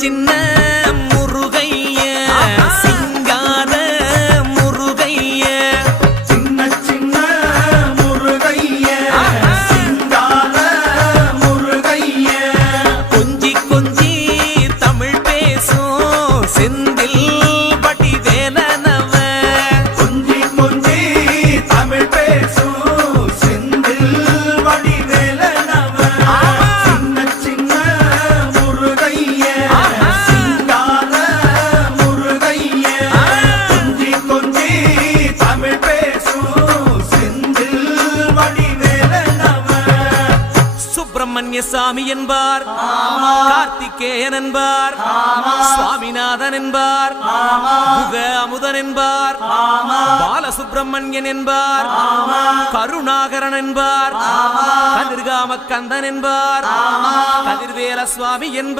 சின்ன முருகைய சிங்கார முருகைய சின்ன சின்ன முருகைய சிங்கார முருகைய கொஞ்சி கொஞ்சி தமிழ் பேசும் செந்தில் பட்டி வேலனவ கொஞ்சி கொஞ்சி தமிழ் பேசும் செந்தில் வடி வேலனவ சின்ன சின்ன முருகைய சிங்கார முருகைய கொஞ்சி கொஞ்சி தமிழ் பேசும் செந்தில் வடி வேலனவ சுப்பிரமணிய சாமி என்பார், கார்த்திகேயன் என்பார், சுவாமிநாதன் என்பார், முக அமுதன் என்பார், பாலசுப்பிரமணியன் என்பார், கருணாகரன் என்பார், கதிர்காம கந்தன் என்பார், கதிர்வேல சுவாமி என்பார்.